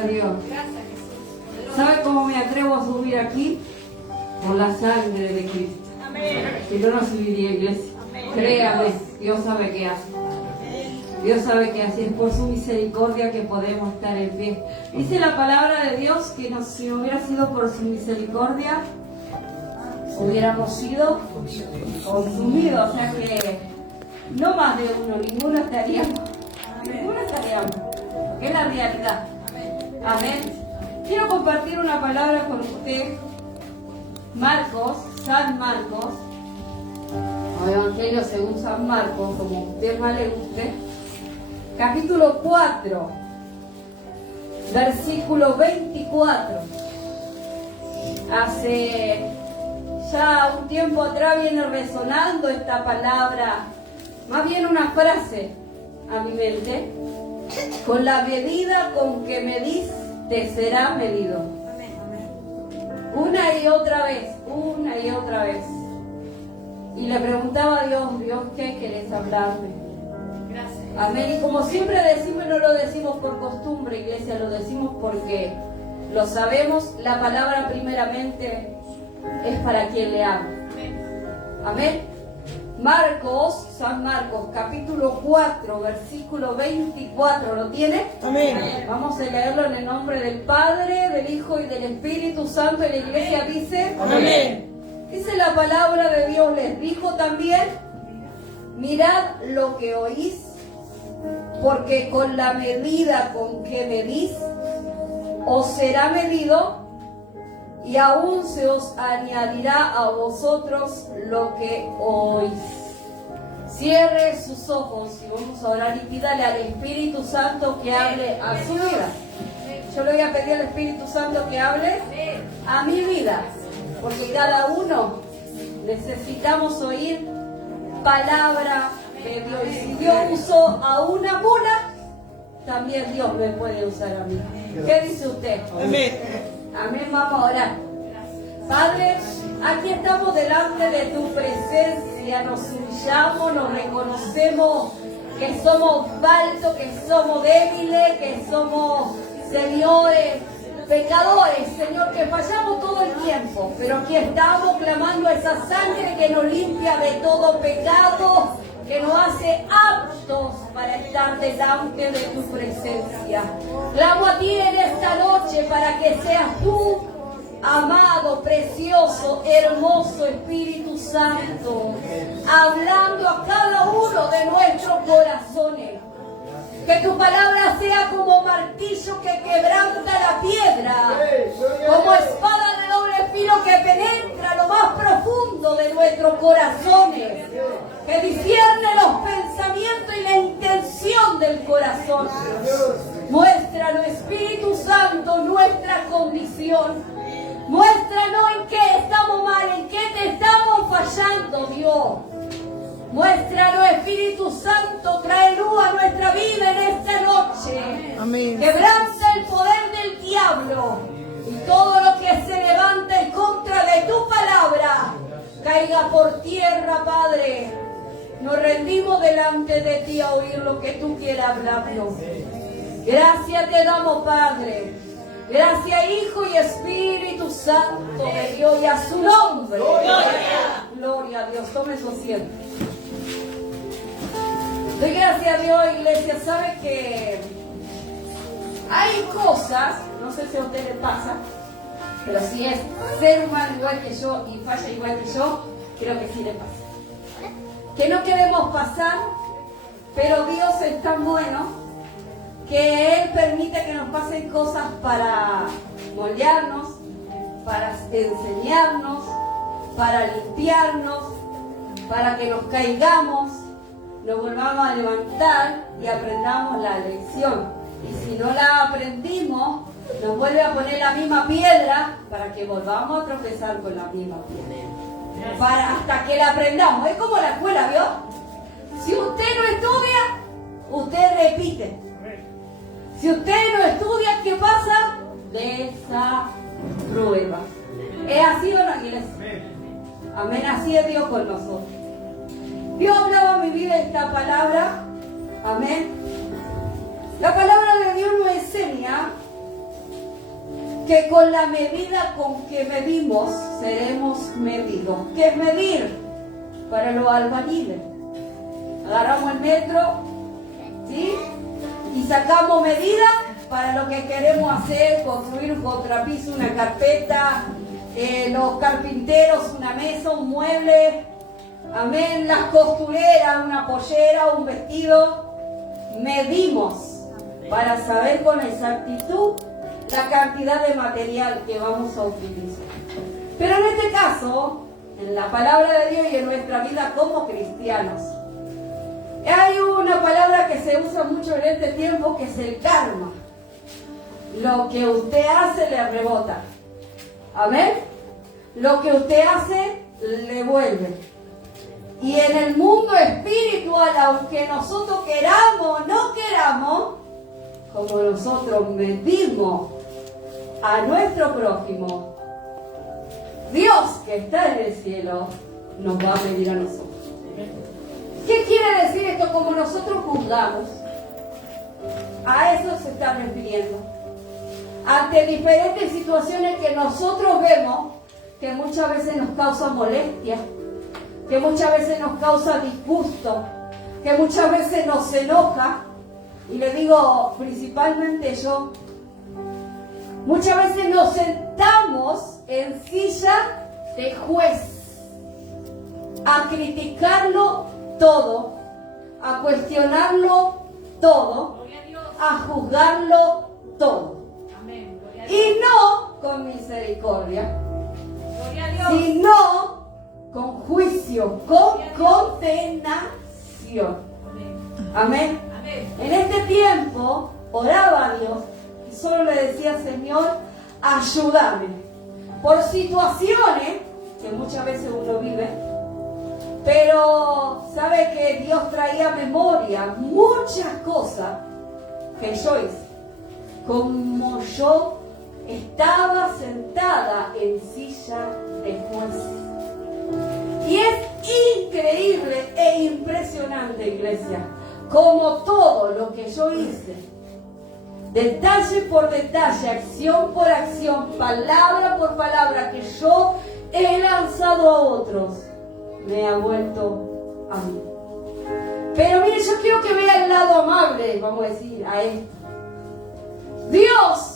Gloria a Dios. ¿Sabe cómo me atrevo a subir aquí? Por la sangre de Cristo. Si no, no subiría, iglesia. Créame, Dios sabe qué hace. Dios sabe que así es por su misericordia que podemos estar en pie. Dice la palabra de Dios que si no hubiera sido por su misericordia, hubiéramos sido consumidos. O sea que no más de uno, ninguno estaríamos. Ninguno estaríamos. Es la realidad. Amén. Quiero compartir una palabra con usted. Marcos, San Marcos, o Evangelio según San Marcos, como a usted más le guste. Capítulo 4, versículo 24. Hace ya un tiempo atrás viene resonando esta palabra, más bien una frase a mi mente. Con la medida con que medís, te será medido. Una y otra vez, una y otra vez. Y le preguntaba a Dios, Dios, ¿qué querés hablarme? Gracias. Amén. Y como siempre decimos, no lo decimos por costumbre, iglesia, lo decimos porque lo sabemos, la palabra primeramente es para quien le ama. Amén. Marcos, San Marcos, capítulo 4, versículo 24, ¿lo tiene? Amén. Vamos a leerlo en el nombre del Padre, del Hijo y del Espíritu Santo, y la iglesia dice, amén. Dice la palabra de Dios, les dijo también, mirad lo que oís, porque con la medida con que medís, os será medido, y aún se os añadirá a vosotros lo que oís. Cierre sus ojos y vamos a orar y pídale al Espíritu Santo que hable a su vida. Yo le voy a pedir al Espíritu Santo que hable a mi vida, porque cada uno necesitamos oír palabra de Dios. Y si Dios usó a una mula, también Dios me puede usar a mí. ¿Qué dice usted? Amén. Amén, vamos a orar. Padre, aquí estamos delante de tu presencia, nos humillamos, nos reconocemos que somos falsos, que somos débiles, que somos, señores, pecadores, Señor, que fallamos todo el tiempo, pero aquí estamos clamando esa sangre que nos limpia de todo pecado, que nos hace aptos para estar delante de tu presencia. Clamo a ti en esta noche para que seas tú, amado, precioso, hermoso Espíritu Santo, hablando a cada uno de nuestros corazones. Que tu palabra sea como martillo que quebranta la piedra, como espada de doble filo que penetra lo más profundo de nuestros corazones, que discierne los pensamientos y la intención del corazón. Muéstranos, Espíritu Santo, nuestra condición. Muéstranos en qué estamos mal, en qué te estamos fallando, Dios. Muéstranos, Espíritu Santo, trae luz a nuestra vida en esta noche. Amén. Quebranta el poder del diablo y todo lo que se levanta en contra de tu palabra caiga por tierra, Padre. Nos rendimos delante de ti a oír lo que tú quieras hablarnos. Gracias te damos, Padre. Gracias, Hijo y Espíritu Santo de Dios, y a su nombre. Gloria a Dios. Tome su asiento. Doy gracias a Dios, iglesia. Sabe que hay cosas, no sé si a usted le pasa, pero si es ser humano igual que yo y falla igual que yo, creo que sí le pasa. Que no queremos pasar, pero Dios es tan bueno que Él permite que nos pasen cosas para moldearnos, para enseñarnos, para limpiarnos, para que nos caigamos, nos volvamos a levantar y aprendamos la lección. Y si no la aprendimos, nos vuelve a poner la misma piedra para que volvamos a tropezar con la misma piedra. Hasta que la aprendamos. Es como la escuela, ¿vio? Si usted no estudia, usted repite. Si usted no estudia, ¿qué pasa? Desaprueba. ¿Es así o no, iglesia? Amén, así es Dios con nosotros. Dios hablaba a mi vida esta palabra. Amén. La palabra de Dios nos enseña que con la medida con que medimos seremos medidos. ¿Qué es medir? Para los albañiles. Agarramos el metro, ¿sí? Y sacamos medidas para lo que queremos hacer, construir un contrapiso, una carpeta, los carpinteros, una mesa, un mueble, amén, las costureras, una pollera, un vestido. Medimos para saber con exactitud la cantidad de material que vamos a utilizar. Pero en este caso, en la palabra de Dios y en nuestra vida como cristianos, hay una palabra que se usa mucho en este tiempo, que es el karma. Lo que usted hace le rebota. Amén. Lo que usted hace le vuelve. Y en el mundo espiritual, aunque nosotros queramos o no queramos, como nosotros medimos a nuestro prójimo, Dios que está en el cielo nos va a medir a nosotros. ¿Qué quiere decir esto? Como nosotros juzgamos, a eso se está refiriendo. Ante diferentes situaciones que nosotros vemos, que muchas veces nos causa molestia, que muchas veces nos causa disgusto, que muchas veces nos enoja, y le digo principalmente yo, muchas veces nos sentamos en silla de juez a criticarlo todo, a cuestionarlo todo, a juzgarlo todo. Y no con misericordia, sino con juicio, con condenación. Amén. En este tiempo oraba a Dios y solo le decía: Señor, ayúdame. Por situaciones que muchas veces uno vive, pero sabe que Dios traía a memoria muchas cosas que yo hice. Como yo estaba sentada en silla de juez. Y es increíble e impresionante, iglesia, como todo lo que yo hice, detalle por detalle, acción por acción, palabra por palabra, que yo he lanzado a otros, me ha vuelto a mí. Pero mire, yo quiero que vea el lado amable, vamos a decir, a esto. Dios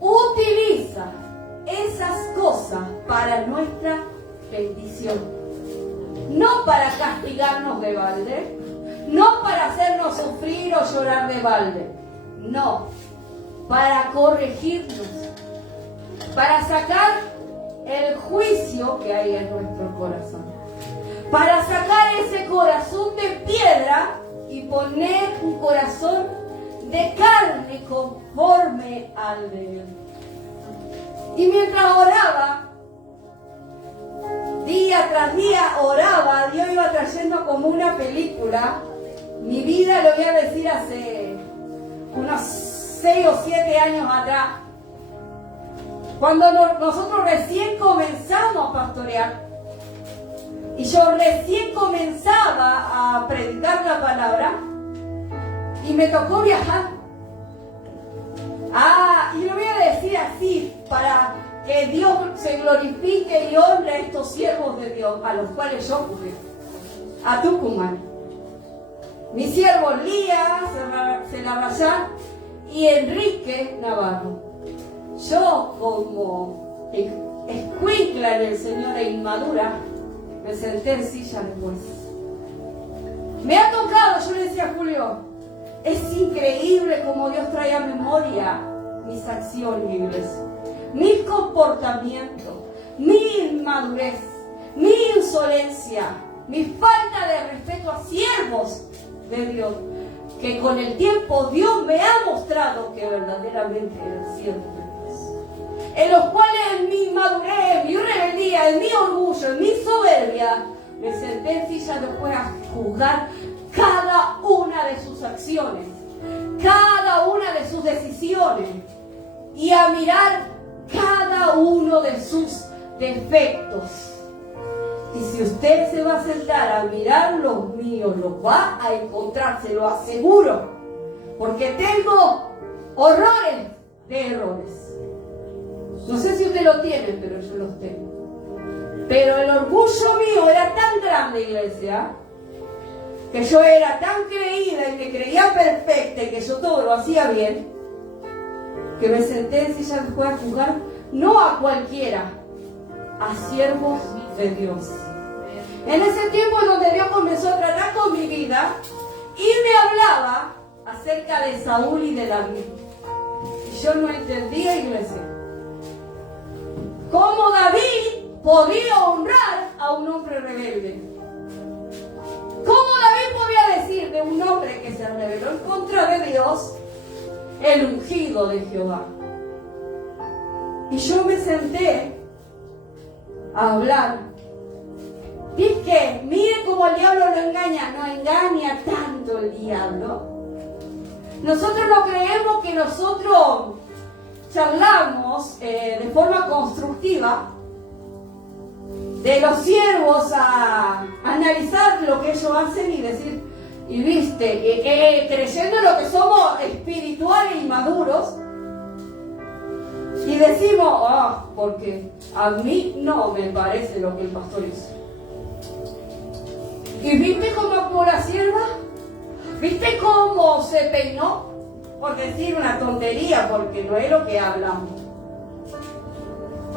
utiliza esas cosas para nuestra bendición, no para castigarnos de balde, no para hacernos sufrir o llorar de balde, no, para corregirnos, para sacar el juicio que hay en nuestro corazón, para sacar ese corazón de piedra y poner un corazón de carne conforme al de Dios. Y mientras oraba, día tras día oraba, Dios iba trayendo como una película mi vida, lo voy a decir, hace unos 6 o 7 años atrás, cuando nosotros recién comenzamos a pastorear y yo recién comenzaba a predicar la palabra y me tocó viajar. Y lo voy a decir así, para que Dios se glorifique y honre a estos siervos de Dios, a los cuales yo fui, a Tucumán. Mi siervo Lía Celarrayán y Enrique Navarro. Yo, como escuincla en el Señor e inmadura, me senté en silla de juez. Me ha tocado, yo le decía a Julio, es increíble cómo Dios trae a memoria mis acciones, iglesia, mis comportamientos, mi inmadurez, mi insolencia, mi falta de respeto a siervos de Dios, que con el tiempo Dios me ha mostrado que verdaderamente eran siervos de Dios, en los cuales en mi inmadurez, en mi rebeldía, en mi orgullo, en mi soberbia, me senté en silla de juez a juzgar cada una de sus acciones, cada una de sus decisiones, y a mirar cada uno de sus defectos. Y si usted se va a sentar a mirar los míos, los va a encontrar, se lo aseguro, porque tengo horrores de errores. No sé si usted lo tiene, pero yo los tengo. Pero el orgullo mío era tan grande, iglesia, que yo era tan creída y me creía perfecta y que yo todo lo hacía bien, que me senté en silla de juez a juzgar no a cualquiera, a siervos de Dios. En ese tiempo en donde Dios comenzó a tratar con mi vida y me hablaba acerca de Saúl y de David. Y yo no entendía, iglesia, cómo David podía honrar a un hombre rebelde. ¿Cómo David podía decir de un hombre que se rebeló en contra de Dios, el ungido de Jehová? Y yo me senté a hablar. Y es que, mire cómo el diablo lo engaña. No engaña tanto el diablo. Nosotros no creemos que nosotros charlamos de forma constructiva de los siervos a analizar lo que ellos hacen y decir, y viste, creyendo en lo que somos espirituales y maduros, y decimos, porque a mí no me parece lo que el pastor hizo. ¿Y viste cómo actuó la sierva? ¿Viste cómo se peinó? Por decir una tontería, porque no es lo que hablamos.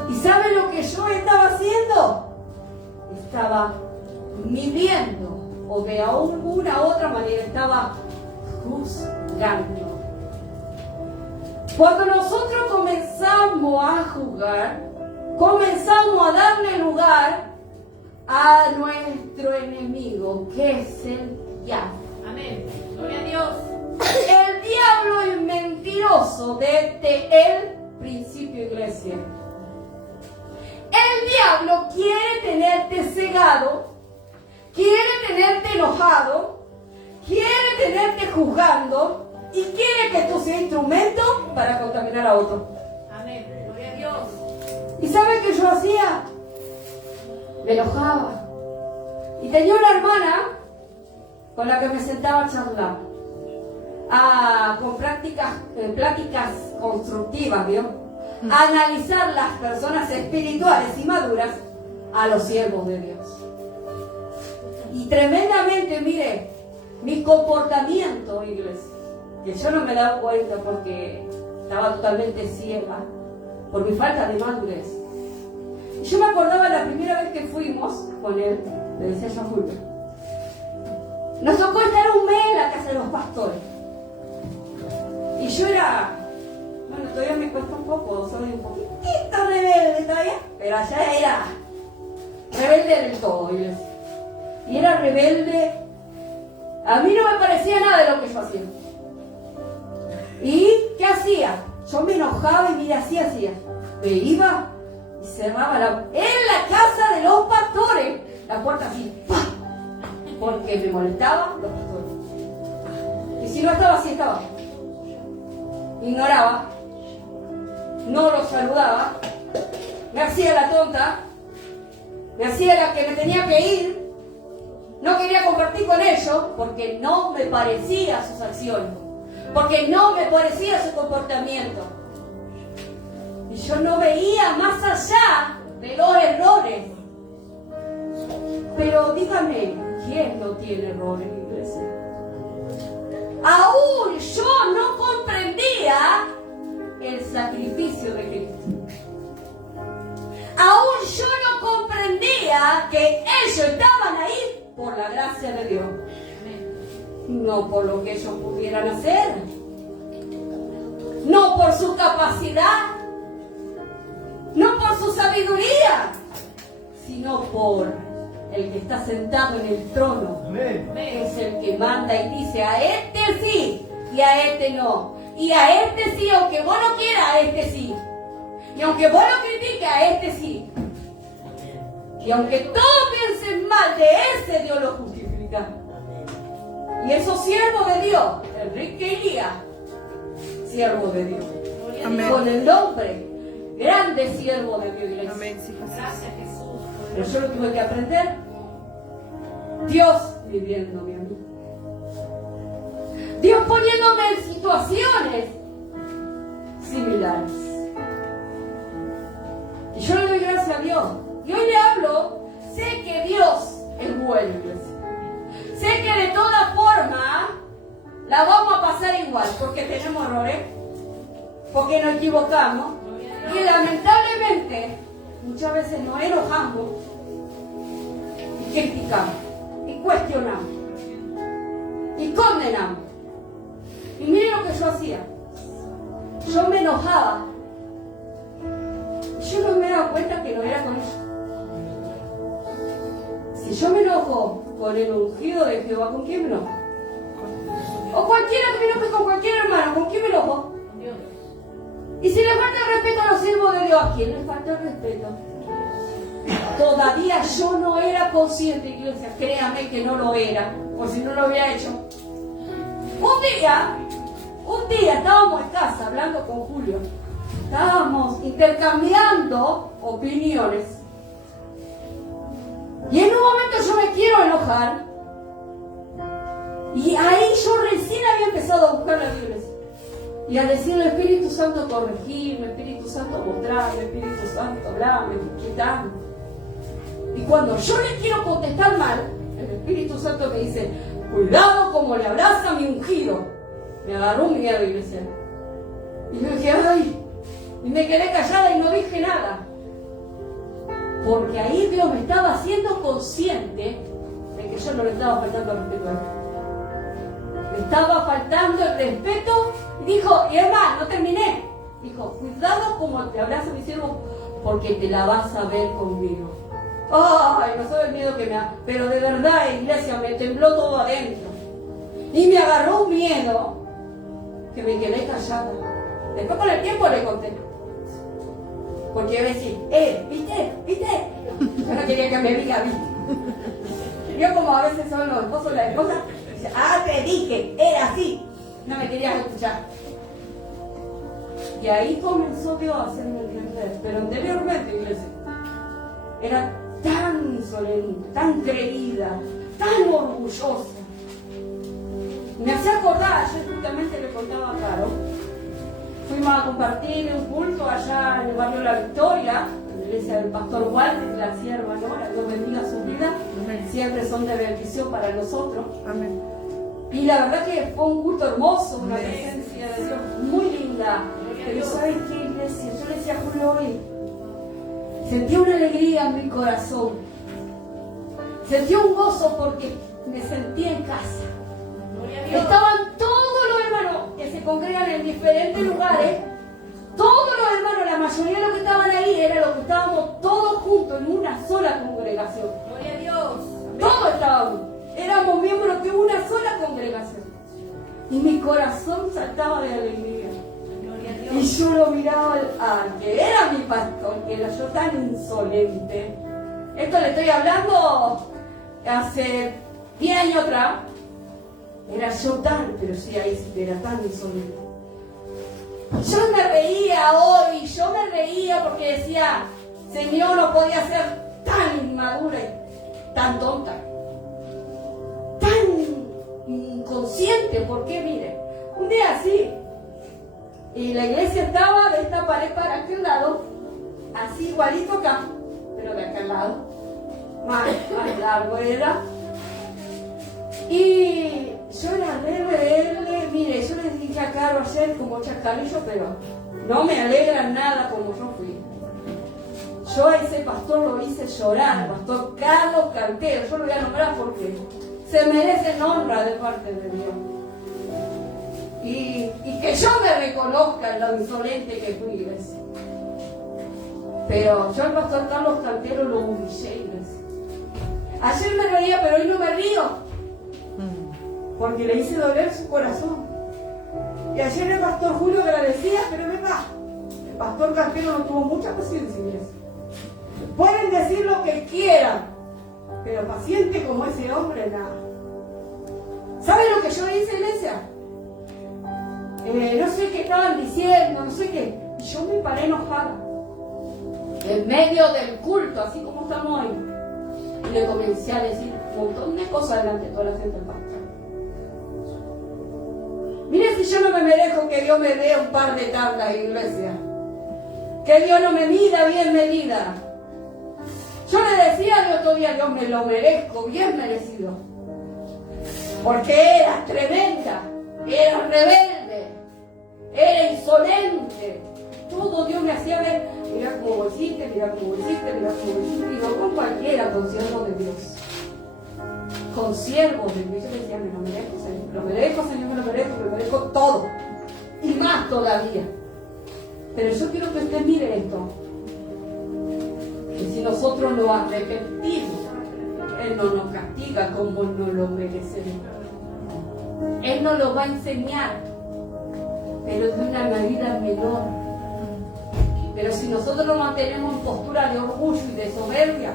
¿Y sabe lo que yo estaba haciendo? Estaba midiendo, o de alguna otra manera estaba juzgando. Cuando nosotros comenzamos a juzgar, comenzamos a darle lugar a nuestro enemigo, que es el diablo. Amén. Gloria a Dios. El diablo es mentiroso desde el principio, iglesia. El diablo quiere tenerte cegado, quiere tenerte enojado, quiere tenerte juzgando y quiere que tú seas instrumento para contaminar a otro. Amén. Gloria a Dios. ¿Y sabe qué yo hacía? Me enojaba. Y tenía una hermana con la que me sentaba a charlar. Con pláticas constructivas, ¿vio? A analizar las personas espirituales y maduras a los siervos de Dios. Y tremendamente, mire, mi comportamiento, iglesia, que yo no me daba cuenta porque estaba totalmente ciega por mi falta de madurez. Y yo me acordaba la primera vez que fuimos con él, le decía yo a Fulvio, nos tocó estar un mes en la casa de los pastores. Y yo era, bueno, todavía me cuesta un poco, soy un poquitito rebelde todavía, pero allá era rebelde del todo, iglesia. Y era rebelde, a mí no me parecía nada de lo que yo hacía. ¿Y qué hacía? Yo me enojaba y mira, así hacía. Me iba y cerraba en la casa de los pastores, la puerta así, ¡pam! Porque me molestaban los pastores. Y si no estaba, así estaba. Ignoraba, no los saludaba, me hacía la tonta, me hacía la que me tenía que ir, no quería compartir con ellos porque no me parecía sus acciones, porque no me parecía su comportamiento. Y yo no veía más allá de los errores. Pero dígame, ¿quién no tiene errores, iglesia? Aún yo no comprendía el sacrificio de Cristo. Aún yo no comprendía que ellos estaban ahí por la gracia de Dios. No por lo que ellos pudieran hacer. No por su capacidad. No por su sabiduría. Sino por el que está sentado en el trono. Amén. Es el que manda y dice a este sí y a este no. Y a este sí, aunque vos no quieras, a este sí. Y aunque vos lo critiques, a este sí. Y aunque todos piensen mal de ese, Dios lo justifica. Y esos siervos de Dios, Enrique y Lía, siervos de Dios. Amén. Con el nombre, grande siervo de Dios, iglesia. Amén. Sí, gracias, Jesús. Pero yo lo tuve que aprender. Dios viviéndome a mí. Dios poniéndome en situaciones similares. gracias a Dios. Y hoy le hablo, sé que Dios es bueno, iglesia. Sé que de toda forma la vamos a pasar igual, porque tenemos errores, porque nos equivocamos, y lamentablemente muchas veces nos enojamos y criticamos, y cuestionamos, y condenamos. Y miren lo que yo hacía. Yo me enojaba. Yo no me daba cuenta que no era con ella. Si yo me enojo con el ungido de Jehová, ¿con quién me enojo? O cualquiera que me enoje con cualquier hermano, ¿con quién me enojo? Y si le falta el respeto a los siervos de Dios, ¿a quién le falta el respeto? Todavía yo no era consciente, iglesia, créame que no lo era, por si no lo había hecho. Un día estábamos en casa hablando con Julio, estábamos intercambiando opiniones, y en un momento yo me quiero enojar, y ahí yo recién había empezado a buscar la Biblia y a decirle: Espíritu Santo, corregirme, Espíritu Santo, mostrarme, Espíritu Santo, hablarme, quitarme. Y cuando yo le quiero contestar mal, el Espíritu Santo me dice: cuidado como le hablas a mi ungido. Me agarró un miedo, iglesia. Y yo dije: ay, y me quedé callada y no dije nada. Porque ahí Dios me estaba haciendo consciente de que yo no le estaba faltando el respeto a él. Me estaba faltando el respeto. Y dijo, y además, no terminé. Dijo: cuidado como te hablas a mi siervo, porque te la vas a ver conmigo. Ay, no sabe el miedo que me da. Pero de verdad, iglesia, me tembló todo adentro. Y me agarró un miedo que me quedé callada. Después con el tiempo le conté. Porque yo decía: ¿viste? Yo no quería que me diga, ¿viste? Yo, como a veces son los esposos y las esposas, dice: te dije, era así. No me querías escuchar. Y ahí comenzó Dios a hacerme entender. Pero anteriormente, iglesia, era tan insolente, tan creída, tan orgullosa. Me hacía acordar, yo justamente le contaba a Caro, fuimos a compartir un culto allá en el barrio La Victoria, en la iglesia del pastor Walter, la sierva Nora, Dios bendiga su vida. Amén. Siempre son de bendición para nosotros. Amén. Y la verdad que fue un culto hermoso, una presencia de Dios muy linda. Pero ¿saben qué, iglesia? Yo le decía a Julio hoy, sentí una alegría en mi corazón, sentí un gozo porque me sentí en casa. Estaban todos los hermanos que se congregan en diferentes lugares, todos los hermanos, la mayoría de los que estaban ahí eran los que estábamos todos juntos en una sola congregación. Gloria a Dios. Todos estábamos, éramos miembros de una sola congregación. Y mi corazón saltaba de alegría. Y yo lo miraba al que era mi pastor, que era yo tan insolente. Esto le estoy hablando hace 10 años atrás. Era yo tan, pero sí, ahí sí era tan insolente. Yo me reía hoy, yo me reía porque decía: Señor, no podía ser tan inmadura y tan tonta, tan inconsciente. Porque mire, un día así, y la iglesia estaba de esta pared para aquel lado, así igualito acá, pero de aquel lado, más largo era. Y yo era rebelde, mire, yo les dije a Caro ayer como chascarrillo, pero no me alegra nada como yo fui. Yo a ese pastor lo hice llorar, pastor Carlos Cantero, yo lo voy a nombrar porque se merecen honra de parte de Dios. Y que yo me reconozca en lo insolente que fui, iglesia. Pero yo al pastor Carlos Cantero lo humillé, iglesia. Ayer me reía, pero hoy no me río, porque le hice doler su corazón. Y ayer el pastor Julio agradecía, pero es verdad, el pastor Cantero no tuvo mucha paciencia, iglesia. Pueden decir lo que quieran, pero paciente como ese hombre, nada. ¿Saben lo que yo hice, iglesia? No sé qué estaban diciendo, no sé qué. Yo me paré enojada en medio del culto, así como estamos hoy, y le comencé a decir un montón de cosas delante de toda la gente del pastor. Mire, si yo no me merezco que Dios me dé un par de tablas, iglesia, que Dios no me mida bien medida, Yo le decía a Dios todavía, Dios, me lo merezco, bien merecido. Porque era tremenda, era rebelde, era insolente. Todo Dios me hacía ver, mira cómo lo hiciste, mira cómo lo hiciste, mira cómo lo hiciste. Y no con cualquiera, con siervos de Dios. Con siervos de Dios. Yo le decía, me lo merezco, Señor, me lo merezco, Señor, me merezco todo. Y más todavía. Pero yo quiero que usted mire esto. Que si nosotros nos arrepentimos, Él no nos castiga como no lo merecemos. Él nos lo va a enseñar, pero de una medida menor. Pero si nosotros nos mantenemos en postura de orgullo y de soberbia,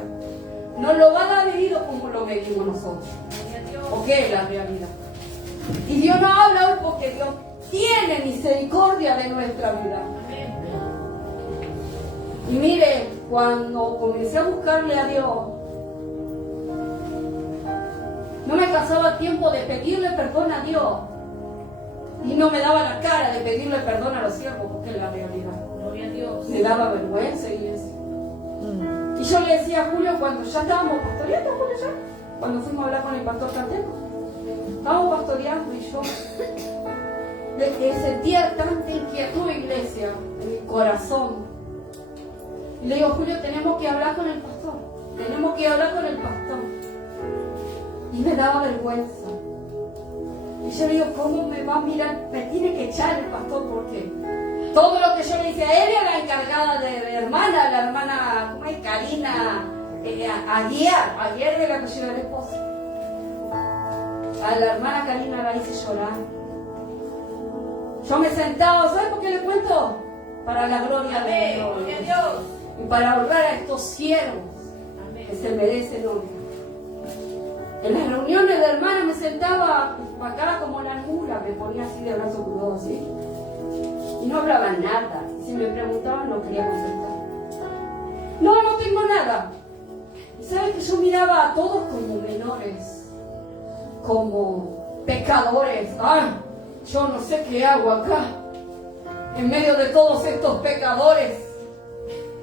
nos lo van a medir como lo medimos nosotros. ¿O qué es la realidad? Y Dios nos habla hoy porque Dios tiene misericordia de nuestra vida. Y mire, cuando comencé a buscarle a Dios, no me cansaba tiempo de pedirle perdón a Dios. Y no me daba la cara de pedirle perdón a los siervos, porque es la realidad. Gloria a Dios. Me daba vergüenza, iglesia. Y yo le decía a Julio, cuando ya estábamos pastoreando, Julio, ya, cuando fuimos a hablar con el pastor Cantero, estábamos pastoreando y yo sentía tanta inquietud, iglesia, en mi corazón. Y le digo, Julio, tenemos que hablar con el pastor. Tenemos que hablar con el pastor. Y me daba vergüenza. Y yo le digo, ¿cómo me va a mirar? Me tiene que echar el pastor, porque todo lo que yo le decía a él era la encargada de la hermana, ¿cómo es? Karina, Aguiar de la apellido de la esposa. A la hermana Karina la hice llorar. Yo me sentaba, ¿sabes por qué le cuento? Para la gloria de Dios. Y para honrar a estos siervos que se merecen honra. En las reuniones de hermanas me sentaba acá como la mula, me ponía así de brazo cruzado así. Y no hablaba nada. Y si me preguntaban no quería contestar. No tengo nada. Y sabes que yo miraba a todos como menores, como pecadores. ¡Ay! Yo no sé qué hago acá, en medio de todos estos pecadores.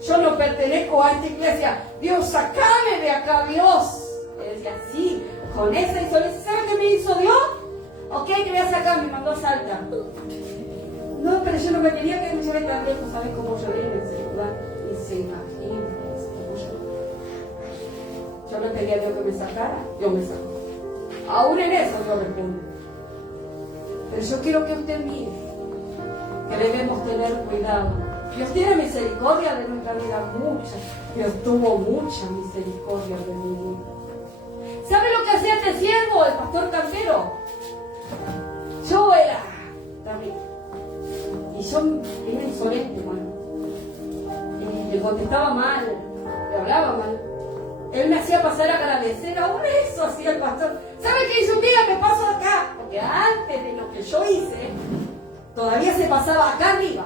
Yo no pertenezco a esta iglesia. Dios, sacame de acá, Dios. Le decía, sí, con esa insolencia. ¿Sabe qué me hizo Dios? Ok, te voy a sacar, me mandó a Salta. No, pero yo no me quería que me lleve tan lejos. ¿Sabes cómo lloré en ese lugar? Y se imagina cómo lloré. Yo no quería a Dios que me sacara, Dios me sacó. Aún en eso yo respondo. Pero yo quiero que usted mire que debemos tener cuidado. Dios tiene misericordia de nuestra vida, mucha. Dios tuvo mucha misericordia de mi vida. ¿Sabe lo que hacía este siervo, el pastor Campero? Yo era también. Y yo era insolente, bueno. Le contestaba mal, le hablaba mal. Él me hacía pasar a agradecer, aún eso hacía el pastor. ¿Sabe qué hizo un día? Me paso acá. Porque antes de lo que yo hice, todavía se pasaba acá arriba.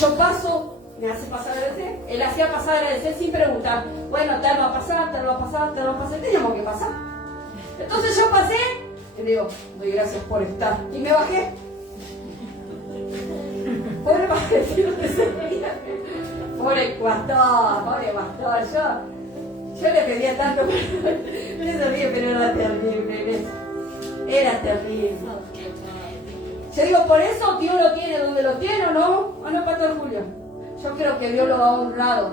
Yo paso, me hace pasar a agradecer. Él hacía pasar a agradecer sin preguntar. Bueno, tal va a pasar, tal va a pasar, tal va a pasar. Teníamos que pasar. Entonces yo pasé y le digo, doy gracias por estar. Y me bajé. Pobre pastor, yo le pedía tanto, me sabía, pero era terrible, era terrible. Yo digo, por eso Dios lo tiene donde lo tiene, ¿o no? ¿O no, Pastor Julio? Yo creo que Dios lo ha honrado.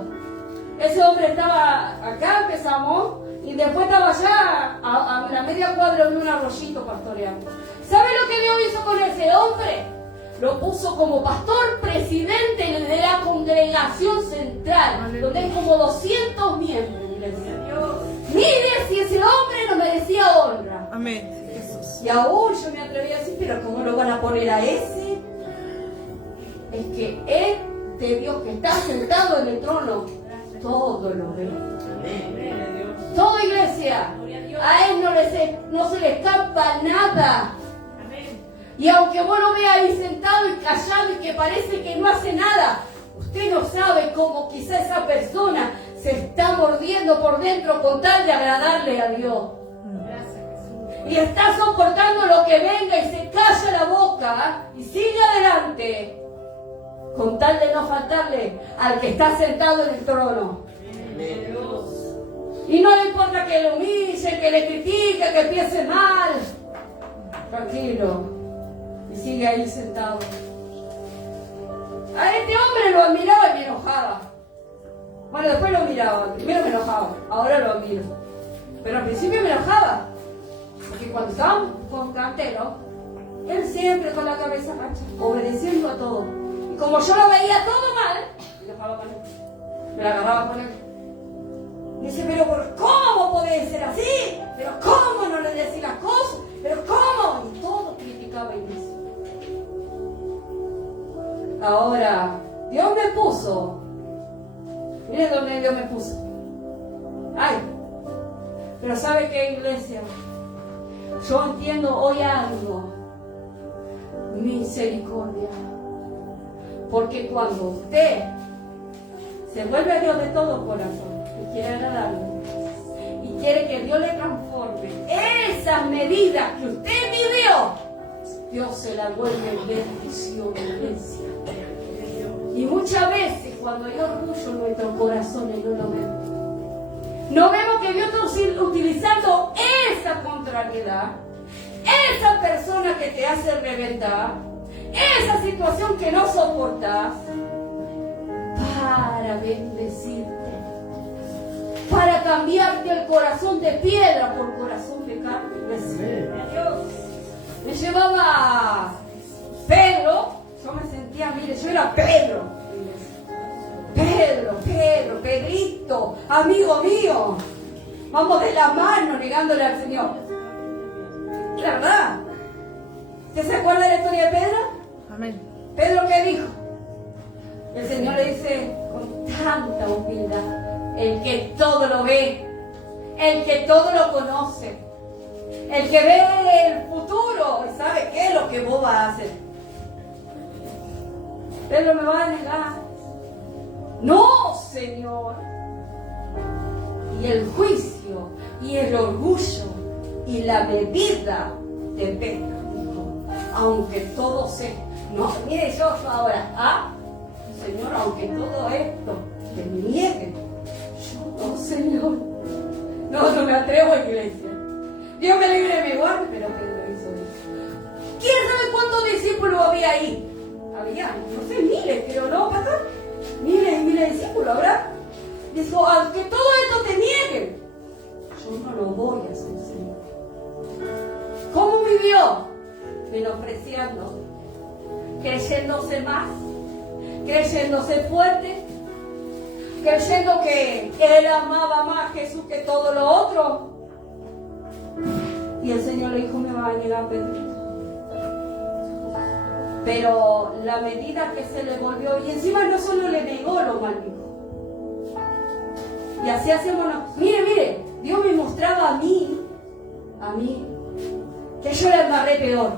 Ese hombre estaba acá, empezamos, y después estaba allá, a la media cuadra de un arroyito pastoreando. ¿Sabe lo que Dios hizo con ese hombre? Lo puso como pastor presidente de la congregación central, donde hay como 200 miembros. Mire si ese hombre no merecía honra. Amén. Jesús. Y aún yo me atreví a decir, pero ¿cómo lo van a poner a ese? Es que este Dios que está sentado en el trono, todo lo ve. Toda iglesia, a él no se le escapa nada. Y aunque vos lo veas ahí sentado y callado y que parece que no hace nada, usted no sabe cómo quizá esa persona se está mordiendo por dentro con tal de agradarle a Dios. Y está soportando lo que venga y se calla la boca y sigue adelante con tal de no faltarle al que está sentado en el trono. Y no le importa que lo humille, que le critique, que piense mal. Tranquilo. Y sigue ahí sentado. A este hombre lo admiraba y me enojaba. Bueno, después lo miraba. Primero me enojaba, ahora lo admiro. Pero al principio me enojaba. Porque cuando estábamos con Cantero, él siempre con la cabeza gacha, obedeciendo a todo. Y como yo lo veía todo mal, me enojaba con él. Me la agarraba con él. Dice, pero ¿cómo podés ser así? ¿Pero cómo no le decís las cosas? ¿Pero cómo? Y todo criticaba y dice. Ahora, Dios me puso. Miren dónde Dios me puso. Ay, pero ¿sabe qué, iglesia? Yo entiendo hoy algo. Misericordia. Porque cuando usted se vuelve a Dios de todo corazón y quiere agradarle y quiere que Dios le transforme esas medidas que usted midió, Dios se la vuelve en bendición, iglesia. Y muchas veces cuando hay orgullo en nuestros corazones no lo vemos. No vemos que Dios está utilizando esa contrariedad, esa persona que te hace reventar, esa situación que no soportas, para bendecirte, para cambiarte el corazón de piedra por corazón de carne. Dios. Me llevaba Pedro, yo me sentía, mire, yo era Pedro, Pedrito, amigo mío, vamos de la mano negándole al Señor. La verdad. ¿Usted se acuerda de la historia de Pedro? Amén. Pedro, ¿qué dijo? El Señor le dice con tanta humildad, el que todo lo ve, el que todo lo conoce, el que ve el futuro y sabe qué es lo que vos vas a hacer. Pedro me va a negar. No, Señor. Y el juicio y el orgullo y la medida te pega, aunque todo se... No, mire yo ahora, Señor, aunque todo esto te niegue, yo no, Señor. No me atrevo, iglesia. Dios me libre de mi guardia, pero Pedro hizo eso. ¿Quién sabe cuántos discípulos había ahí? Había, no sé, miles, pero no, pastor. Miles de discípulos, ¿verdad? Dijo, aunque todo esto te niegue, yo no lo voy a hacer, Señor. ¿Cómo vivió? Menospreciando, creyéndose más, creyéndose fuerte, creyendo que él amaba más a Jesús que todo lo otro. Y el Señor le dijo, me va a negar, Pedrito. Pero la medida que se le volvió, y encima no solo le negó, lo maldijo. Y así hacemos. Mire, Dios me mostraba a mí, que yo la embarré peor.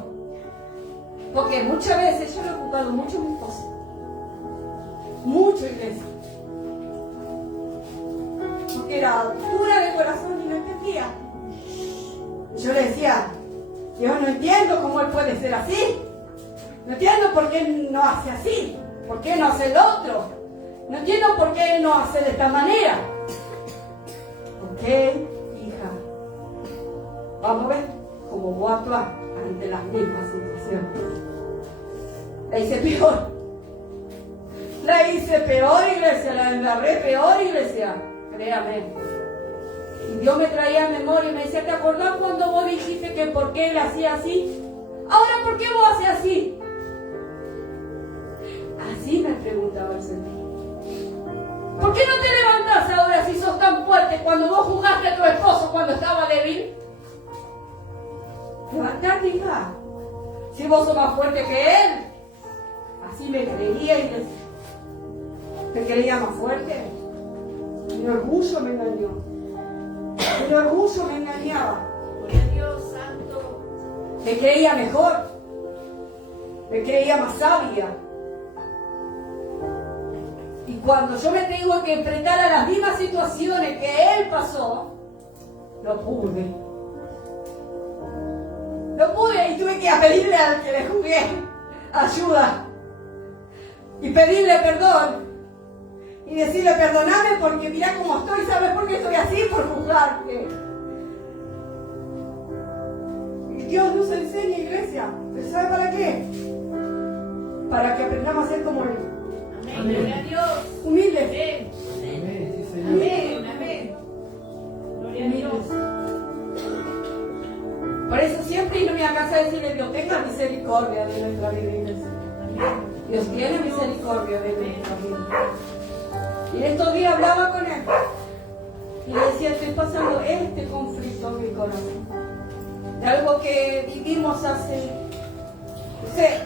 Porque muchas veces yo le he ocupado mucho a mi esposa. Mucho, iglesia. Porque era dura de corazón y no entendía. Yo le decía, yo no entiendo cómo él puede ser así. No entiendo por qué él no hace así. ¿Por qué no hace el otro? No entiendo por qué él no hace de esta manera. ¿Ok, hija? Vamos a ver cómo voy a actuar ante las mismas situaciones. La hice peor. La hice peor, iglesia. La embarré peor, iglesia. Créame. Y Dios me traía a memoria y me decía, ¿te acordás cuando vos dijiste que por qué él hacía así? Ahora, ¿por qué vos haces así? Así me preguntaba el Señor. ¿Por qué no te levantás ahora si sos tan fuerte cuando vos jugaste a tu esposo cuando estaba débil? Levantate, hija. Si vos sos más fuerte que él. Así me creía y me creía más fuerte. Mi orgullo me engañó. Mi orgullo me engañaba. Gloria a Dios santo. Me creía mejor. Me creía más sabia. Y cuando yo me tengo que enfrentar a las mismas situaciones que él pasó, lo pude. Lo pude y tuve que pedirle al que le jugué ayuda. Y pedirle perdón. y decirle, perdóname porque mira cómo estoy, ¿sabes por qué estoy así? Por juzgarte. Y Dios nos enseña, iglesia, ¿pero sabe para qué? Para que aprendamos a ser como Él. Amén. Gloria a Dios. Humildes. Amén. Amén. Sí, Señor. Amén. Amén. Gloria a Dios. Por eso siempre irme a casa a decirle, Dios tenga misericordia de nuestra vida, iglesia. Dios tiene misericordia de nuestra vida. Y estos días hablaba con él y le decía, estoy pasando este conflicto en mi corazón. De algo que vivimos hace, no sé,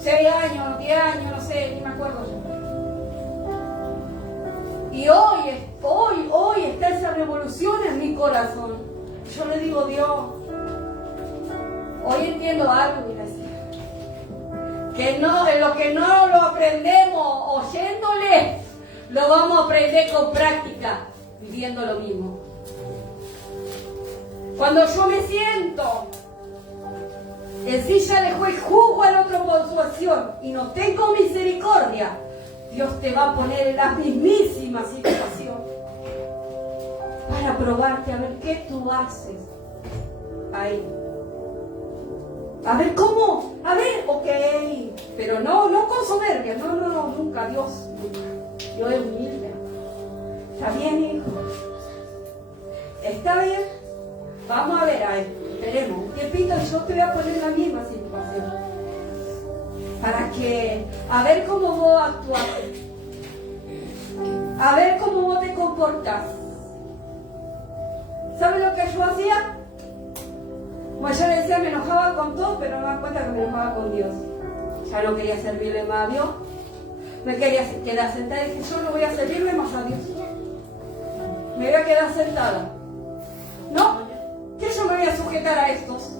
6 años, 10 años, no sé, ni me acuerdo yo. Y hoy está esa revolución en mi corazón. Yo le digo, Dios, hoy entiendo algo, iglesia. Que no, en lo que no lo aprendemos oyéndole, lo vamos a aprender con práctica, viviendo lo mismo. Cuando yo me siento en silla de juez, juzgo al otro por su acción y no tengo misericordia, Dios te va a poner en la mismísima situación para probarte a ver qué tú haces ahí. A ver cómo, a ver, ok, pero no con soberbia, no, nunca, Dios es humilde. ¿Está bien, hijo? ¿Está bien? Vamos a ver, esperemos un tiempito y yo te voy a poner en la misma situación. Para que, a ver cómo vos actúas, a ver cómo vos te comportas. ¿Sabes lo que yo hacía? Como yo le decía, me enojaba con todo, pero me daba cuenta que me enojaba con Dios. Ya no quería servirle más a Dios. Me quería quedar sentada y dije, yo no voy a servirle más a Dios. Me voy a quedar sentada. ¿No? ¿Que yo me voy a sujetar a estos?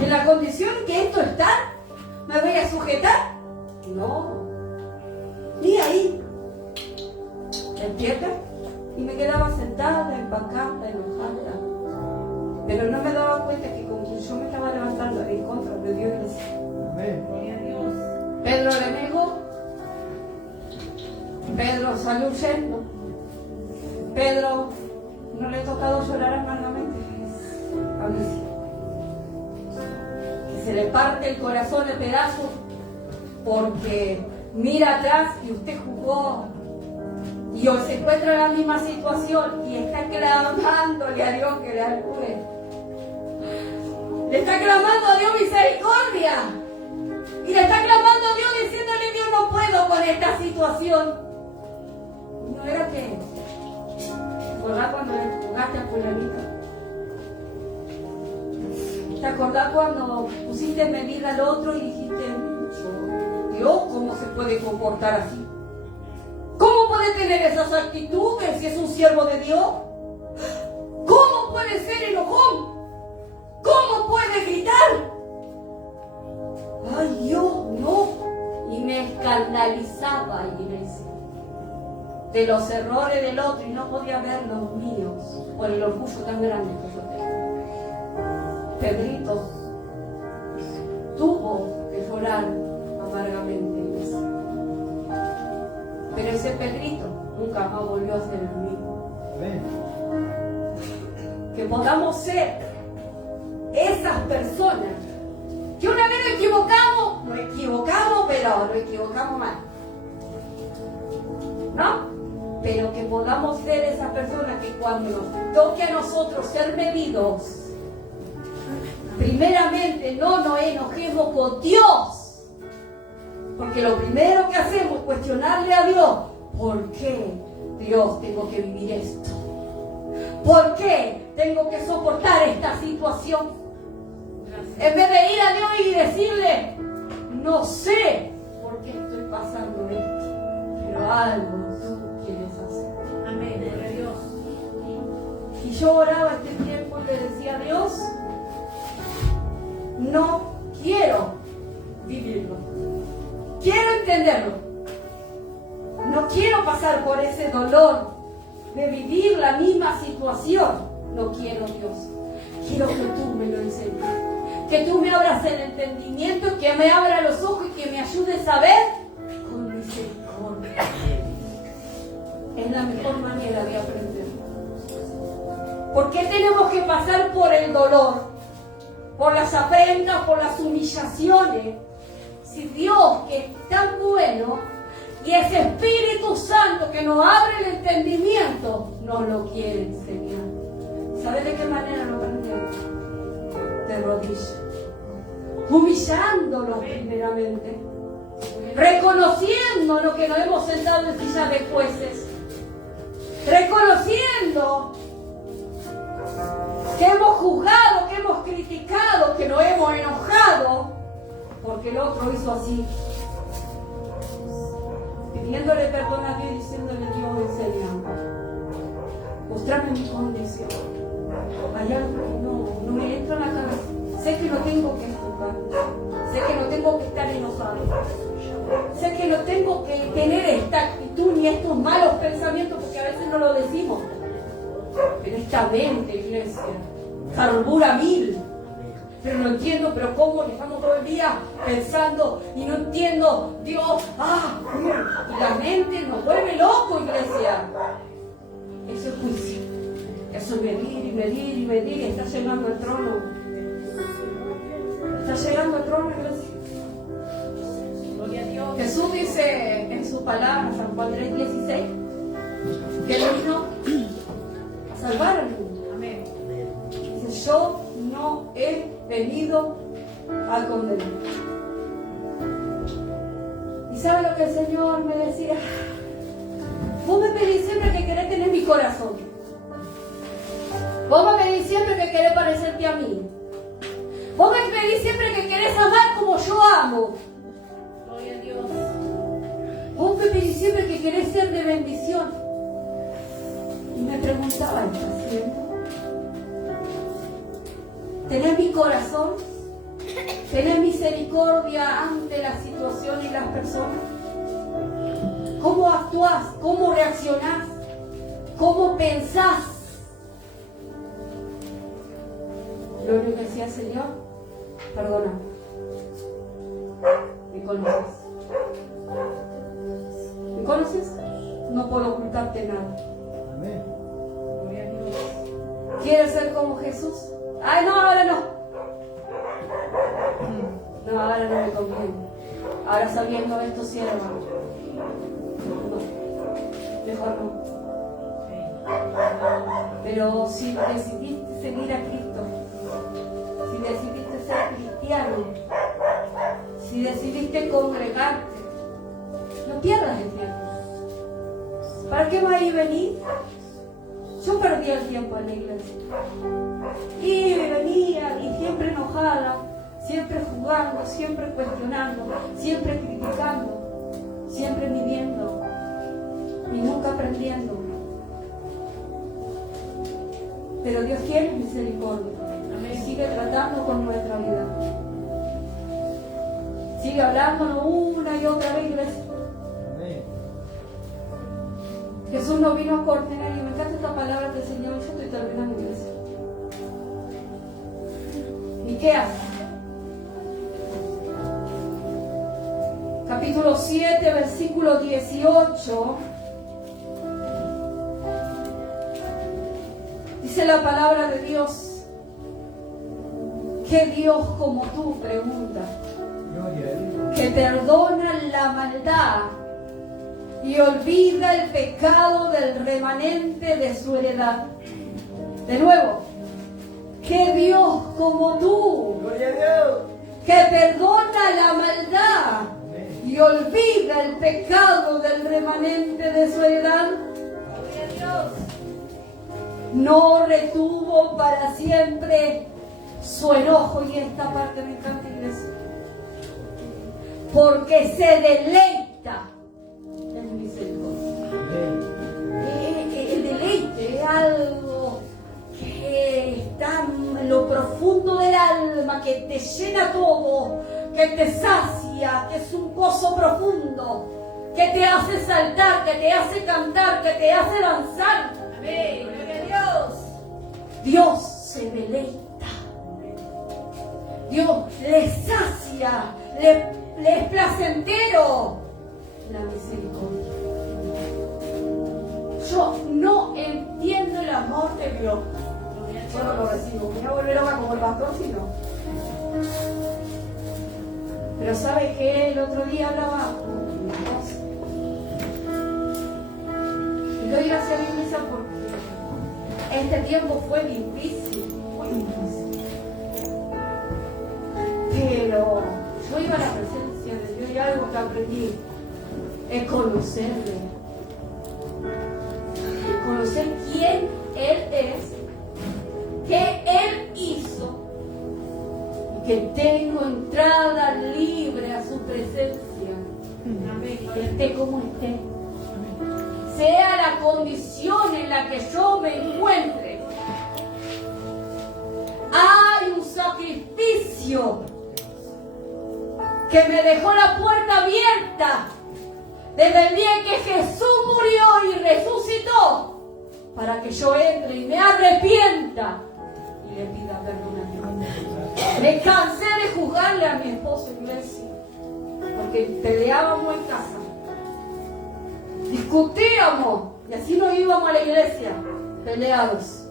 ¿En la condición que esto está? ¿Me voy a sujetar? No. Ni ahí. ¿Entiendes? Y me quedaba sentada, empacada, enojada. Pero no me daba cuenta que con quien yo me estaba levantando en contra de Dios. Amén. Gloria a Dios. Pedro le negó. Pedro salió huyendo. Pedro no le ha tocado llorar amargamente. A mí sí. Que se le parte el corazón en pedazos porque mira atrás y usted jugó. Y hoy se encuentra en la misma situación y está clamándole a Dios que le ayude. Le está clamando a Dios misericordia. Y le está clamando a Dios diciéndole, Dios, no puedo con esta situación. ¿No era que? ¿Te acordás cuando le jugaste a fulanita? ¿Te acordás cuando pusiste medida al otro y dijiste, Dios, ¿cómo se puede comportar así? ¿Cómo puede tener esas actitudes si es un siervo de Dios? ¿Cómo puede ser enojón? ¿Cómo puede gritar? Ay, Dios, no. Y me escandalizaba, iglesia, de los errores del otro y no podía ver los míos por el orgullo tan grande que yo tengo. Pedrito tuvo que llorar amargamente, iglesia. Pero ese Pedrito nunca más volvió a ser el mismo. Amén. Que podamos ser esas personas que una vez nos equivocamos, pero lo equivocamos mal. ¿No? Pero que podamos ser esas personas que cuando nos toque a nosotros ser medidos, primeramente no nos enojemos con Dios. Porque lo primero que hacemos es cuestionarle a Dios, ¿por qué Dios tengo que vivir esto? ¿Por qué tengo que soportar esta situación? En vez de ir a Dios y decirle, no sé por qué estoy pasando esto, pero algo tú quieres hacer. Amén. Gloria a Dios. Y yo oraba este tiempo y le decía a Dios, no quiero vivirlo. Quiero entenderlo. No quiero pasar por ese dolor de vivir la misma situación. No quiero, Dios. Quiero que tú me lo enseñes. Que tú me abras el entendimiento, que me abra los ojos y que me ayudes a ver con misericordia. Es la mejor manera de aprender. ¿Por qué tenemos que pasar por el dolor? Por las afrentas, por las humillaciones. Si Dios, que es tan bueno, y ese Espíritu Santo que nos abre el entendimiento, nos lo quiere enseñar. ¿Sabes de qué manera lo aprendemos? De rodillas. Humillándonos primeramente. Reconociendo lo que nos hemos sentado en silla de jueces. Reconociendo que hemos juzgado, que hemos criticado, que nos hemos enojado porque el otro hizo así. Pidiéndole perdón a Dios y diciéndole: Dios, enséñame. Mostrame mi condición. Hay algo que no me entra en la cabeza. Sé que no tengo que juzgar. Sé que no tengo que estar enojado. Sé que no tengo que tener esta actitud ni estos malos pensamientos, porque a veces no lo decimos. Pero esta mente, iglesia, carbura mil. Pero no entiendo, pero cómo estamos todo el día pensando y no entiendo, Dios, y la mente nos vuelve loco, iglesia. Eso es juicio. Eso es medir y medir y medir, y está llegando al trono. Está llegando al trono, iglesia. Jesús dice en su palabra, San Juan 3:16, que Él vino a salvar al mundo. Amén. Dice: yo no he venido a condenar. ¿Y sabe lo que el Señor me decía? Vos me pedís siempre que querés tener mi corazón. Vos me pedís siempre que querés parecerte a mí. Vos me pedís siempre que querés amar como yo amo. Gloria a Dios. Vos me pedís siempre que querés ser de bendición. Y me preguntaba: ¿estás haciendo? ¿Tenés mi corazón? ¿Tenés misericordia ante la situación y las personas? ¿Cómo actuás? ¿Cómo reaccionás? ¿Cómo pensás? Lo único que decía: Señor, perdona. ¿Me conoces? ¿Me conoces? No puedo ocultarte nada. Amén. Gloria a Dios. ¿Quieres ser como Jesús? ¡Ay, no, ahora no! No, ahora no me conviene. Ahora sabiendo esto, sí, hermano. No, mejor no. Pero si decidiste seguir a Cristo, si decidiste ser cristiano, si decidiste congregarte, no pierdas el tiempo. ¿Para qué va a ir venir? Yo perdí el tiempo en la iglesia. Y venía y siempre enojada, siempre jugando, siempre cuestionando, siempre criticando, siempre midiendo y nunca aprendiendo. Pero Dios tiene misericordia y sigue tratando con nuestra vida. Sigue hablándonos una y otra vez, iglesia. Amén. Jesús nos vino a coordinar, y me encanta esta palabra del Señor. Yo estoy terminando, iglesia. ¿Y qué hace? Capítulo 7, versículo 18. Dice la palabra de Dios: ¿qué Dios como tú? Pregunta. Gloria a Dios. Que perdona la maldad y olvida el pecado del remanente de su heredad. De nuevo, que Dios como tú, Gloria a Dios. que perdona la maldad y olvida el pecado del remanente de su heredad, Gloria a Dios. no retuvo para siempre su enojo. Y esta parte me encanta, iglesia, porque se deleita en misericordia. El deleite es algo que está en lo profundo del alma, que te llena todo, que te sacia, que es un gozo profundo, que te hace saltar, que te hace cantar, que te hace danzar. Amén. Gloria a Dios. Dios se deleita. Dios le sacia, le es placentero la misericordia. yo no entiendo el amor de Dios. Yo no lo recibo. Me voy a volver loca como el pastor si no. Pero ¿sabe qué? El otro día hablaba con mi esposa. Y doy gracias a mi iglesia porque este tiempo fue difícil, muy difícil. Pero yo iba a la presencia de Dios y algo que aprendí es conocerle. Conocer quién Él es, qué Él hizo y que tengo entrada libre a su presencia. Esté como esté. Sea la condición en la que yo me encuentre. Hay un sacrificio que me dejó la puerta abierta desde el día en que Jesús murió y resucitó para que yo entre y me arrepienta y le pida perdón a Dios. Me cansé de juzgarle a mi esposo, iglesia, porque peleábamos en casa, discutíamos y así nos íbamos a la iglesia, peleados.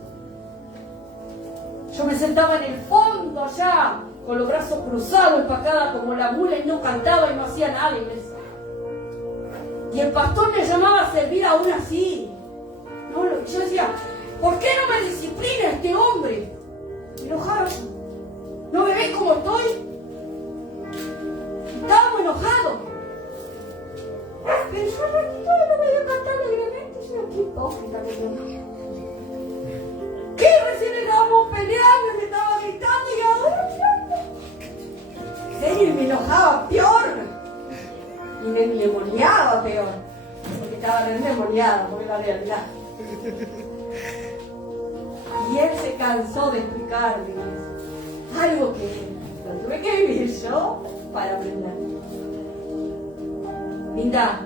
Yo me sentaba en el fondo allá, con los brazos cruzados, empacada como la mula, y no cantaba y no hacía nada, iglesia. Y el pastor me llamaba a servir aún así. No, yo decía, ¿por qué no me disciplina este hombre? Enojado. ¿No me ves como estoy? Estábamos enojados. Pero yo no me dio cantar alegremente. Yo, qué hipócrita que yo. ¿Qué? Recién estábamos peleando y me estaba gritando y ahora en serio, y me enojaba peor. Y me endemoniaba peor. Porque estaba endemoniada, porque la realidad. Y él se cansó de explicarme algo que lo tuve que vivir yo para aprender. Linda,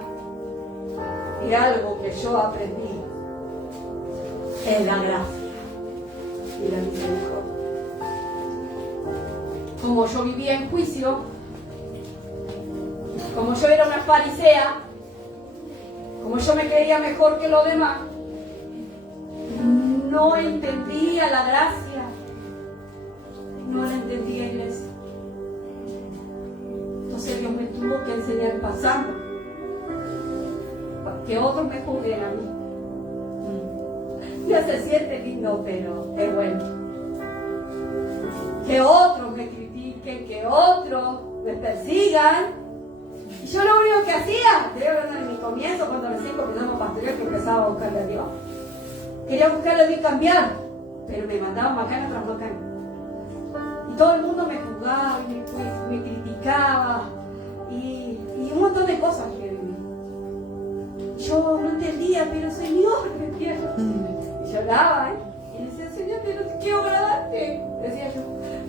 y algo que yo aprendí es la gracia y la misericordia. Como yo vivía en juicio, como yo era una farisea, como yo me creía mejor que los demás, no entendía la gracia, no la entendía, iglesia. Entonces Dios me tuvo que enseñar pasando, que otros me juzguen a mí. Ya se siente lindo, pero es bueno. Que otros me critiquen, que otros me persigan. Y yo lo único que hacía, estoy hablando en mi comienzo, cuando recién comenzamos a pastorear, que empezaba a buscarle a Dios. Quería buscarle a Dios y cambiar, pero me mandaban macana tras macana. Y todo el mundo me juzgaba y me criticaba y un montón de cosas que viví. Yo no entendía, pero Señor, me pierdo. Y lloraba, y decía, Señor, pero quiero agradarte. Decía yo,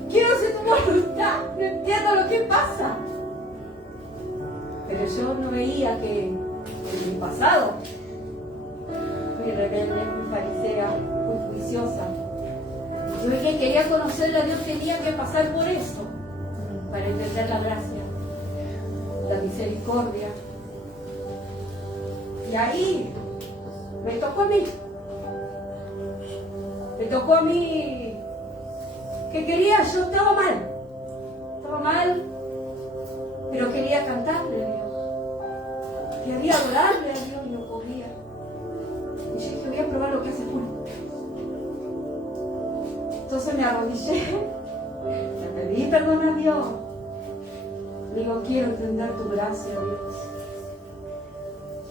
quiero hacer tu voluntad, no entiendo lo que pasa. Pero yo no veía que en mi pasado fui rebelde, muy farisea, muy juiciosa. Yo veía que quería conocerle a Dios, tenía que pasar por eso para entender la gracia, la misericordia. Y ahí me tocó a mí. Me tocó a mí que quería, yo estaba mal, pero quería cantarle a Dios. Quería adorarle a Dios y no podía. Y yo dije, voy a probar lo que hace Julio. Entonces me arrodillé, le pedí perdón a Dios. Le digo, quiero entender tu gracia, Dios.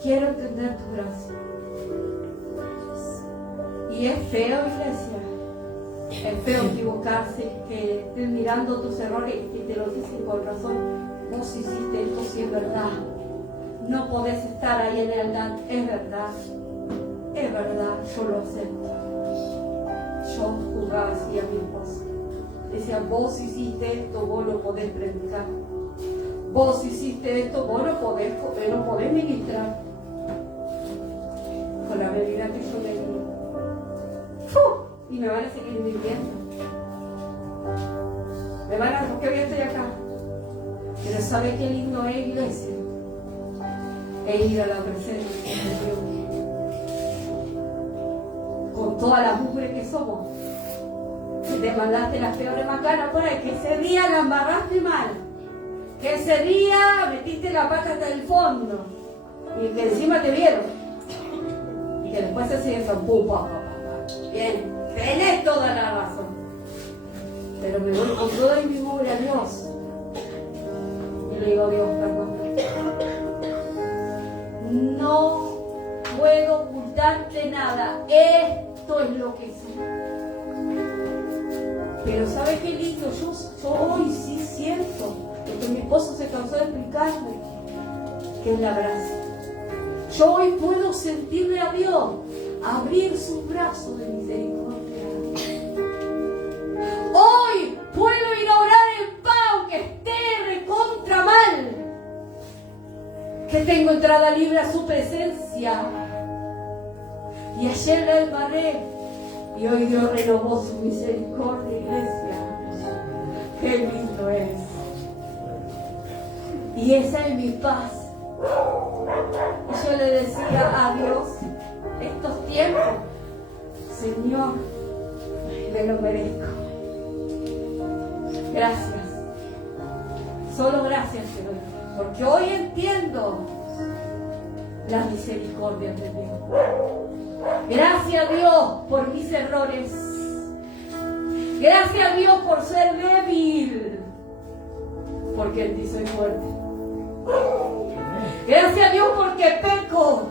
Quiero entender tu gracia. Y es feo, iglesia. Es feo equivocarse, que estés mirando tus errores y te lo dicen con razón. Vos hiciste esto, si es verdad. No podés estar ahí en el altar. Es verdad, yo lo acepto. Yo juzgaba así a mi esposa. Decía, vos hiciste esto, vos no podés predicar. Vos hiciste esto, vos no podés ministrar. Con la realidad que yo le digo. Y me van a seguir viviendo. Me van a, porque hoy estoy acá. Pero ¿sabe qué lindo es, iglesia? E ir a la presencia de Dios. con toda la mugre que somos. Que te mandaste las peores macanas por ahí, que ese día la embarraste mal, que ese día metiste la pata hasta el fondo y que encima te vieron y que después se siguen son pum, pa, pa, pa. Bien, tenés toda la razón, pero me voy con toda mi mugre a Dios y le digo: Dios, perdón, no puedo ocultarte nada, esto es lo que soy. Pero ¿sabes qué lindo? Yo hoy sí siento lo que mi esposo se cansó de explicarme, que es la gracia. Yo hoy puedo sentirle a Dios abrir sus brazos de misericordia. Hoy puedo ir a orar en paz, aunque esté recontra mal, que tengo entrada libre a su presencia. Y ayer la embarré y hoy Dios renovó su misericordia, iglesia. Qué lindo es. Y esa es mi paz. Y yo le decía a Dios, estos tiempos, Señor, me lo merezco. Gracias. Solo gracias te doy. Porque hoy entiendo las misericordias de Dios. Gracias a Dios por mis errores. Gracias a Dios por ser débil, porque en ti soy fuerte. Gracias a Dios porque peco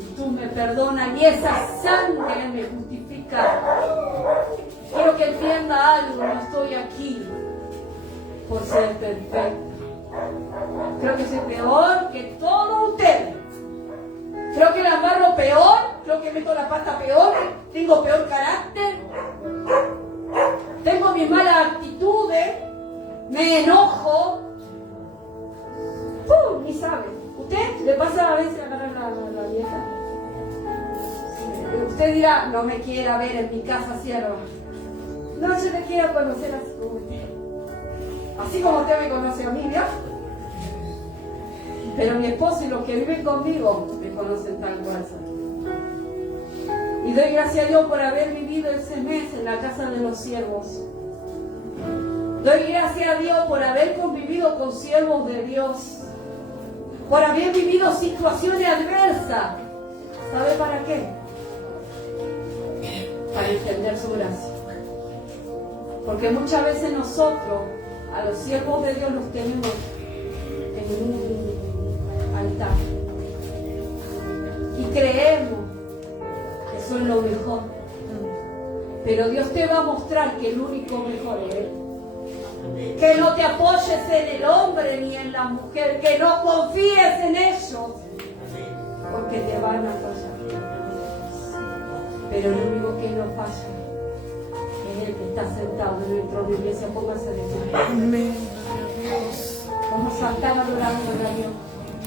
y tú me perdonas y esa sangre me justifica. Quiero que entienda algo, no estoy aquí por ser perfecta. Creo que soy peor que todos ustedes. Creo que la amarro peor, creo que meto la pata peor, tengo peor carácter, tengo mis malas actitudes, me enojo. Ni sabe. ¿Usted le pasa a veces a agarrar la vieja? Usted dirá, no me quiera ver en mi casa sierva. No, yo te quiero conocer así como usted. Así como usted me conoce a mí, ¿ya? Pero mi esposo y los que viven conmigo me conocen tal cual soy. Y doy gracias a Dios por haber vivido ese mes en la casa de los siervos. Doy gracias a Dios por haber convivido con siervos de Dios. Por haber vivido situaciones adversas. ¿Sabe para qué? Para entender su gracia. Porque muchas veces nosotros, a los siervos de Dios, los tenemos en un altar. Y creemos que son lo mejor. Pero Dios te va a mostrar que el único mejor es Él. Que no te apoyes en el hombre ni en la mujer, que no confíes en ellos, porque te van a fallar. Pero el único que no falla es el que está sentado en el trono. Iglesia, póngase de pie. Vamos a estar adorando a Dios.